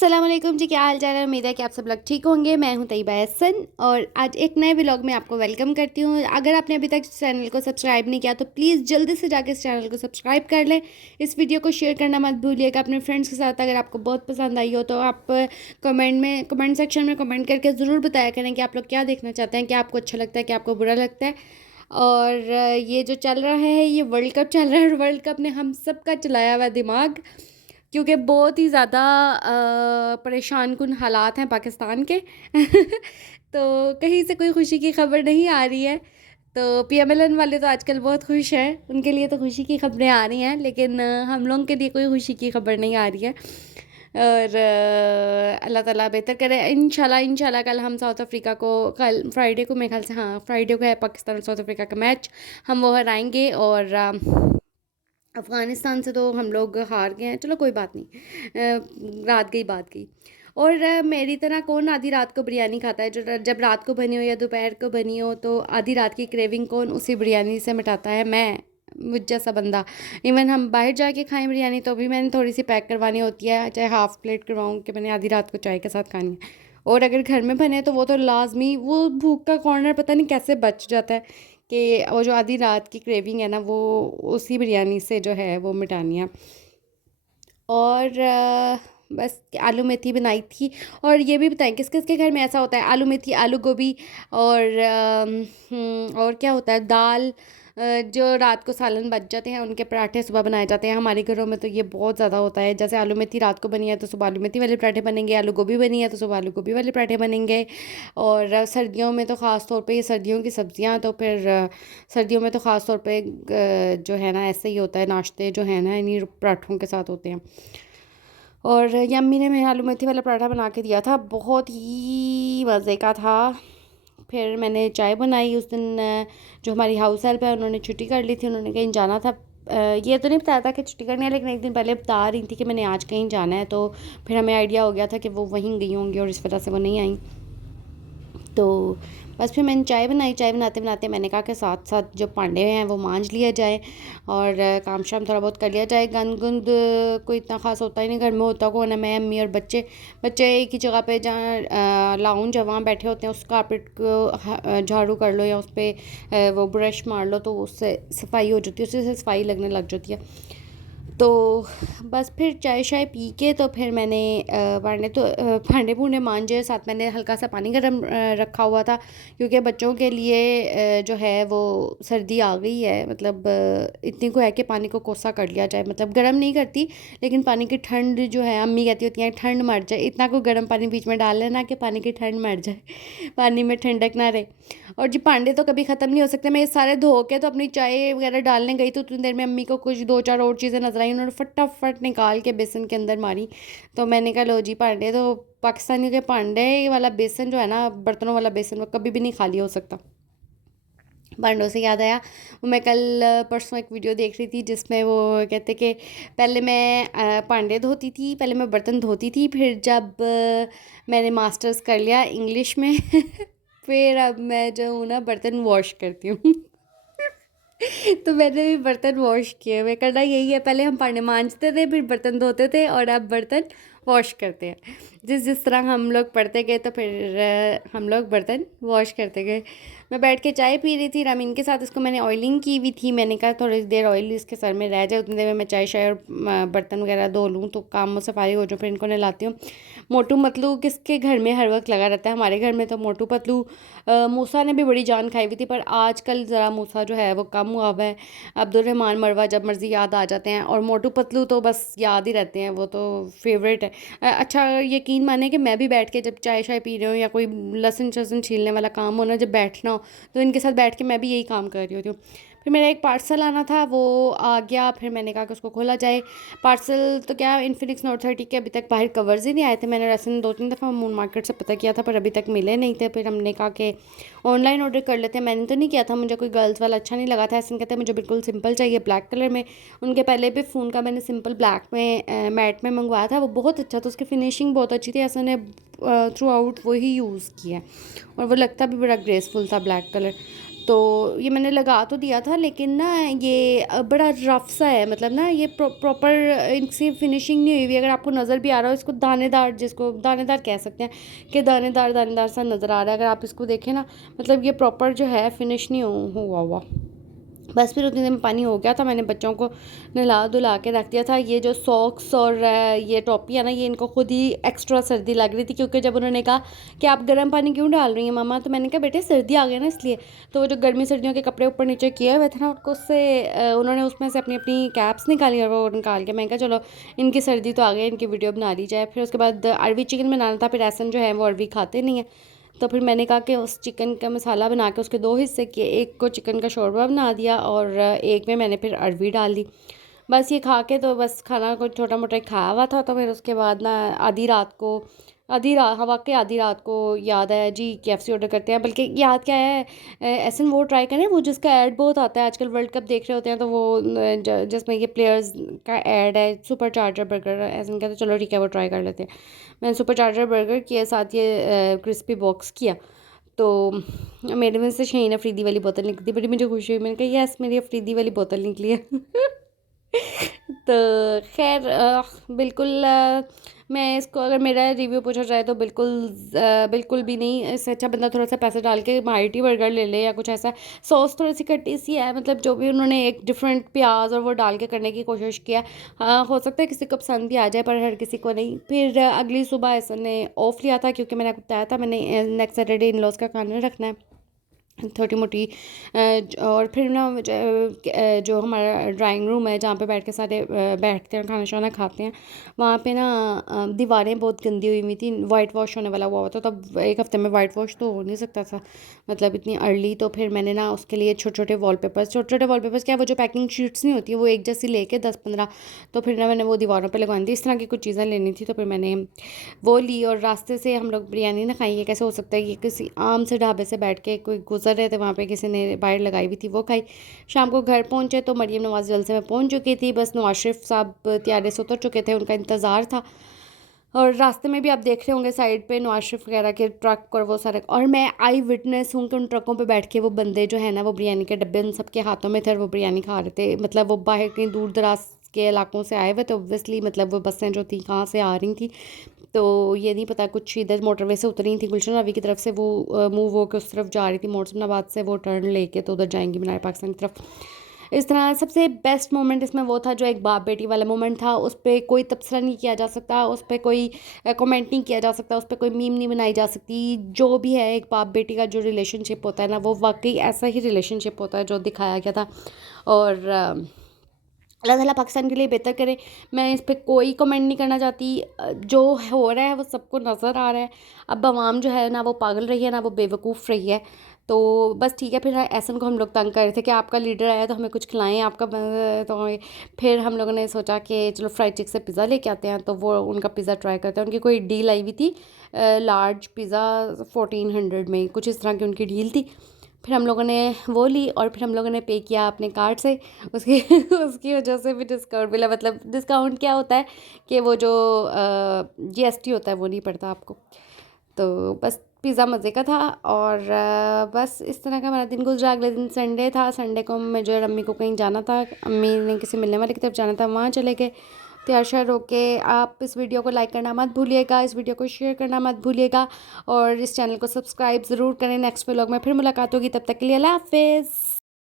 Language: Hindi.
अस्सलाम वालेकुम जी, क्या हाल चाल है। उम्मीद है कि आप सब लोग ठीक होंगे। मैं हूं तैयबा एहसन और आज एक नए व्लॉग में आपको वेलकम करती हूं। अगर आपने अभी तक इस चैनल को सब्सक्राइब नहीं किया तो प्लीज़ जल्दी से जाकर इस चैनल को सब्सक्राइब कर लें। इस वीडियो को शेयर करना मत भूलिएगा अपने फ्रेंड्स के साथ। अगर आपको बहुत पसंद आई हो तो आप कमेंट सेक्शन में कमेंट करके ज़रूर बताया करें कि आप लोग क्या देखना चाहते हैं, क्या आपको अच्छा लगता है, क्या आपको बुरा लगता है। और ये जो चल रहा है, ये वर्ल्ड कप चल रहा है और वर्ल्ड कप ने हम सब का चलाया हुआ दिमाग, क्योंकि बहुत ही ज़्यादा परेशान कुन हालात हैं पाकिस्तान के। तो कहीं से कोई खुशी की खबर नहीं आ रही है। तो पीएमएलएन वाले तो आजकल बहुत खुश हैं, उनके लिए तो खुशी की खबरें आ रही हैं, लेकिन हम लोगों के लिए कोई खुशी की खबर नहीं आ रही है। और अल्लाह ताला बेहतर करे। इंशाल्लाह इंशाल्लाह कल हम साउथ अफ्रीका को, कल फ्राइडे को, मेरे ख्याल से हाँ फ्राइडे को है पाकिस्तान और साउथ अफ्रीका का मैच, हम वो हराएंगे। और अफ़गानिस्तान से तो हम लोग हार गए हैं, चलो कोई बात नहीं। रात गई बात गई। और मेरी तरह कौन आधी रात को बिरयानी खाता है, जो जब रात को बनी हो या दोपहर को बनी हो, तो आधी रात की क्रेविंग कौन उसी बिरयानी से मिटाता है? मैं, मुझ जैसा बंदा। इवन हम बाहर जाके खाएं बिरयानी तो भी मैंने थोड़ी सी पैक करवानी होती है, चाहे हाफ़ प्लेट करवाऊँ कि मैंने आधी रात को चाय के साथ खानी है। और अगर घर में बने तो वो तो लाजमी, वो भूख का कॉर्नर पता नहीं कैसे बच जाता है कि वो जो आधी रात की क्रेविंग है ना, वो उसी बिरयानी से जो है वो मिटानी है। और बस आलू मेथी बनाई थी। और ये भी बताएं किस किस के घर में ऐसा होता है, आलू मेथी, आलू गोभी और और क्या होता है, दाल, जो रात को सालन बच जाते हैं उनके पराठे सुबह बनाए जाते हैं। हमारे घरों में तो ये बहुत ज़्यादा होता है। जैसे आलू मेथी रात को बनी है तो सुबह आलू मेथी वाले पराठे बनेंगे, आलू गोभी बनी है तो सुबह आलू गोभी वाले पराठे बनेंगे। और सर्दियों में तो ख़ास तौर पे ये सर्दियों की सब्ज़ियाँ, तो फिर सर्दियों में तो ख़ास तौर पे जो है ना ऐसे ही होता है, नाश्ते जो है ना इन्हीं पराठों के साथ होते हैं। और ये अम्मी ने मेरे आलू मेथी वाला पराठा बना के दिया था, बहुत ही मज़े का था। फिर मैंने चाय बनाई। उस दिन जो हमारी हाउस हेल्प है उन्होंने छुट्टी कर ली थी, उन्होंने कहीं जाना था। ये तो नहीं बताया था कि छुट्टी करनी है, लेकिन एक दिन पहले बता रही थी कि मैंने आज कहीं जाना है, तो फिर हमें आइडिया हो गया था कि वो वहीं गई होंगी और इस वजह से वो नहीं आई। तो बस फिर मैंने चाय बनाई। चाय बनाते बनाते मैंने कहा कि साथ साथ जो भांडे हैं वो मांज लिया जाए और काम शाम थोड़ा बहुत कर लिया जाए। गंद गुंद कोई इतना ख़ास होता ही नहीं घर में, होता कौन है, मैं, अम्मी और बच्चे। बच्चे एक ही जगह पे जहाँ लाउंज है वहाँ बैठे होते हैं, उस कारपेट को झाड़ू कर लो या उस पर वो ब्रश मार लो तो उससे सफाई हो जाती है, उससे सफाई लगने लग जाती है। तो बस फिर चाय शाय पी के तो फिर मैंने भांडे भूंडे मांजे। साथ मैंने हल्का सा पानी गर्म रखा हुआ था, क्योंकि बच्चों के लिए जो है वो सर्दी आ गई है। मतलब इतनी को है कि पानी को कोसा कर लिया जाए, मतलब गर्म नहीं करती, लेकिन पानी की ठंड जो है, अम्मी कहती होती हैं ठंड मर जाए, इतना को गर्म पानी बीच में डाल लेना कि पानी की ठंड मर जाए, पानी में ठंडक ना रहे। और जी भांडे तो कभी ख़त्म नहीं हो सकते। मैं ये सारे धो के तो अपनी चाय वगैरह डालने गई तो उतनी देर में अम्मी को कुछ दो चार और चीज़ें नजर आई, उन्होंने फटाफट निकाल के बेसन के अंदर मारी। तो मैंने कहा लो जी, भांडे तो पाकिस्तानियों के भांडे वाला बेसन जो है ना, बर्तनों वाला बेसन, वो कभी भी नहीं खाली हो सकता। भांडों से याद आया, वो मैं कल परसों एक वीडियो देख रही थी जिसमें वो कहते कि पहले मैं भांडे धोती थी, पहले मैं बर्तन धोती थी, फिर जब मैंने मास्टर्स कर लिया इंग्लिश में फिर अब मैं जो हूँ ना बर्तन वॉश करती हूँ। तो मैंने भी बर्तन वॉश किए हुए, करना यही है, पहले हम भांडे मांजते थे फिर बर्तन धोते थे, और अब बर्तन वॉश करते हैं। जिस जिस तरह हम लोग पढ़ते गए तो फिर हम लोग बर्तन वॉश करते गए। मैं बैठ के चाय पी रही थी रामीन के साथ, इसको मैंने ऑयलिंग की हुई थी। मैंने कहा थोड़ी देर ऑयल इसके सर में रह जाए, उतनी देर में मैं चाय शाय और बर्तन वगैरह धो लूँ तो काम मुझसे फारिग हो जाऊँ, फिर इनको नहलाती हूँ। मोटू पतलू किसके घर में हर वक्त लगा रहता है, हमारे घर में तो मोटू पतलू, मूसा ने भी बड़ी जान खाई हुई थी, पर आजकल ज़रा मूसा जो है वो कम हुआ हुआ है। अब्दुल रहमान मरवा जब मर्ज़ी याद आ जाते हैं, और मोटू पतलू तो बस याद ही रहते हैं, वो तो फेवरेट है। अच्छा यकीन माने कि मैं भी बैठ के जब चाय शाय पी रही हूँ या कोई लहसुन शहसुन छीलने वाला काम हो ना, जब बैठना हो तो इनके साथ बैठ के मैं भी यही काम कर रही होती हूँ। फिर मेरा एक पार्सल आना था, वो आ गया, फिर मैंने कहा कि उसको खोला जाए। पार्सल तो क्या, इन्फिनिक्स नोट 30 के अभी तक बाहर कवर्स ही नहीं आए थे। मैंने वैसे 2-3 दफ़ा मून मार्केट से पता किया था पर अभी तक मिले नहीं थे। फिर हमने कहा कि ऑनलाइन ऑर्डर कर लेते हैं। मैंने तो नहीं किया था, मुझे कोई गर्ल्स वाला अच्छा नहीं लगा था। ऐसे कहते हैं मुझे बिल्कुल सिंपल चाहिए ब्लैक कलर में। उनके पहले भी फ़ोन का मैंने सिंपल ब्लैक में मैट में मंगवाया था, वो बहुत अच्छा था, उसकी फ़िनिशिंग बहुत अच्छी थी। ऐसा ने थ्रू आउट वही यूज़ किया है और वो लगता भी बड़ा ग्रेसफुल था ब्लैक कलर। तो ये मैंने लगा तो दिया था, लेकिन ना ये बड़ा रफ़ सा है, मतलब ना ये प्रॉपर इनकी फिनिशिंग नहीं हुई हुई। अगर आपको नज़र भी आ रहा हो, इसको दानेदार, जिसको दानेदार कह सकते हैं कि दानेदार दानेदार सा नज़र आ रहा है अगर आप इसको देखें ना, मतलब ये प्रॉपर जो है फिनिश नहीं हुआ हुआ। बस फिर उतनी देर में पानी हो गया था, मैंने बच्चों को नहला धुला के रख दिया था। ये जो सॉक्स और ये टॉपी है ना, ये इनको खुद ही एक्स्ट्रा सर्दी लग रही थी, क्योंकि जब उन्होंने कहा कि आप गर्म पानी क्यों डाल रही हैं मामा, तो मैंने कहा बेटे सर्दी आ गई ना इसलिए। तो वो जो गर्मी सर्दियों के कपड़े ऊपर नीचे किए हुए थे ना, उनको उससे उन्होंने उसमें से अपनी अपनी कैप्स निकाली और वो निकाल के, मैं कहा चलो इनकी सर्दी तो आ गई, इनकी वीडियो बना ली जाए। फिर उसके बाद अरवी चिकन बनाना था, फिर ऐसन जो है वो अरवी खाते नहीं है, तो फिर मैंने कहा कि उस चिकन का मसाला बना के उसके दो हिस्से किए, एक को चिकन का शोरबा बना दिया और एक में मैंने फिर अरवी डाल दी। बस ये खा के तो बस खाना कुछ छोटा मोटा ही खाया हुआ था। तो फिर उसके बाद ना आधी रात, हाँ वाकई आधी रात को याद आया जी KFC ऑर्डर करते हैं। बल्कि याद क्या है, ऐसे वो ट्राई करें, वो जिसका ऐड बहुत आता है आजकल, वर्ल्ड कप देख रहे होते हैं तो वो जिसमें ये प्लेयर्स का ऐड है, सुपर चार्जर बर्गर, ऐसे कहते हैं, चलो ठीक है वो ट्राई कर लेते हैं। मैंने सुपर चार्जर बर्गर किया, साथ ये क्रिस्पी बॉक्स किया। तो मेरे में से शहीन अफरीदी वाली बोतल निकली थी, बड़ी मुझे खुशी हुई, मैंने कहा यस मेरी अफरीदी वाली बोतल निकली है। तो खैर बिल्कुल मैं इसको, अगर मेरा रिव्यू पूछा जाए तो बिल्कुल भी नहीं। इससे अच्छा बंदा थोड़ा सा पैसे डाल के माइटी बर्गर ले ले या कुछ ऐसा। सॉस थोड़ी सी खट्टी सी है, मतलब जो भी उन्होंने एक डिफरेंट प्याज और वो डाल के करने की कोशिश किया। हाँ हो सकता है किसी को पसंद भी आ जाए, पर हर किसी को नहीं। फिर अगली सुबह ऐसा ने ऑफ लिया था, क्योंकि मैंने आपको बताया था मैंने नेक्स्ट सैटरडे इन लॉज का खाना रखना है, छोटी मोटी। और फिर ना जो हमारा ड्राइंग रूम है जहाँ पे बैठ के सारे बैठते हैं खाना शाना खाते हैं, वहाँ पे ना दीवारें बहुत गंदी हुई हुई थी, वाइट वॉश होने वाला हुआ था। तब एक हफ्ते में वाइट वॉश तो हो नहीं सकता था, मतलब इतनी अर्ली। तो फिर मैंने ना उसके लिए छोटे छोटे वॉलपेपर्स क्या, वो जो पैकिंग शीट्स नहीं होती वो एक जैसी लेके 10-15, तो फिर ना मैंने वो दीवारों पर लगवा दी। इस तरह की कुछ चीज़ें लेनी थी, तो फिर मैंने वो ली। और रास्ते से हम लोग बिरयानी ना खाई, ये कैसे हो सकता है कि किसी आम से ढाबे से बैठ के कोई गुजर रहे थे, वहाँ पे किसी ने बाहर लगाई हुई थी वो खाई। शाम को घर पहुँचे तो मरीम नवाज़ जलसे में पहुँच चुकी थी, बस नवाज शरीफ साहब त्यारे से उतर चुके थे, उनका इंतज़ार था। और रास्ते में भी आप देख रहे होंगे साइड पे नवाज शरीफ वगैरह के ट्रक और वो सारे, और मैं आई विटनेस हूँ कि उन ट्रकों पे बैठ के वो बंदे जो है ना, वो बिरयानी के डब्बे उन सबके हाथों में थे और वो बिरयानी खा रहे थे। मतलब वो बाहर कहीं दूर दराज के इलाकों से आए हुए तो ऑब्वियसली, मतलब वो बसें जो थी कहाँ से आ रही थी, तो ये नहीं पता, कुछ इधर मोटरवे से उतरी थी गुलशन रवि की तरफ से, वो मूव होकर उस तरफ जा रही थी, मोहसिनाबाद से वो टर्न लेके तो उधर जाएंगी मीनार पाकिस्तान की तरफ। इस तरह सबसे बेस्ट मोमेंट इसमें वो था जो एक बाप बेटी वाला मोमेंट था। उस पर कोई तबसरा नहीं किया जा सकता, उस पर कोई कमेंट नहीं किया जा सकता, उस पर कोई मीम नहीं बनाई जा सकती। जो भी है एक बाप बेटी का जो रिलेशनशिप होता है ना, वो वाकई ऐसा ही रिलेशनशिप होता है जो दिखाया गया था। और अल्लाह ताला पाकिस्तान के लिए बेहतर करे। मैं इस पे कोई कमेंट नहीं करना चाहती। जो हो रहा है वो सबको नज़र आ रहा है। अब आवाम जो है ना वो पागल रही है ना वो बेवकूफ़ रही है। तो बस ठीक है, फिर ऐसन को हम लोग तंग कर रहे थे कि आपका लीडर आया तो हमें कुछ खिलाएं, आपका तो फिर हम लोगों ने सोचा कि चलो फ्राइड चिक से पिज़्ज़ा लेके आते हैं, तो वो उनका पिज़्ज़ा ट्राई करते हैं। उनकी कोई डील आई हुई थी, लार्ज पिज़्ज़ा 1400 में, कुछ इस तरह की उनकी डील थी। फिर हम लोगों ने वो ली और फिर हम लोगों ने पे किया अपने कार्ड से। उसकी उसकी वजह से भी डिस्काउंट मिला। मतलब डिस्काउंट क्या होता है कि वो जो GST होता है वो नहीं पड़ता आपको। तो बस पिज़्ज़ा मज़े का था। और बस इस तरह का हमारा दिन गुजरा। अगले दिन संडे था, संडे को मुझे और अम्मी को कहीं जाना था, अम्मी ने किसी मिलने वाले की तरफ जाना था, वहाँ चले गए। तैयार श्यार होके आप इस वीडियो को लाइक करना मत भूलिएगा, इस वीडियो को शेयर करना मत भूलिएगा और इस चैनल को सब्सक्राइब ज़रूर करें। नेक्स्ट व्लॉग में फिर मुलाकात होगी, तब तक के लिए अल्लाह हाफ़िज़।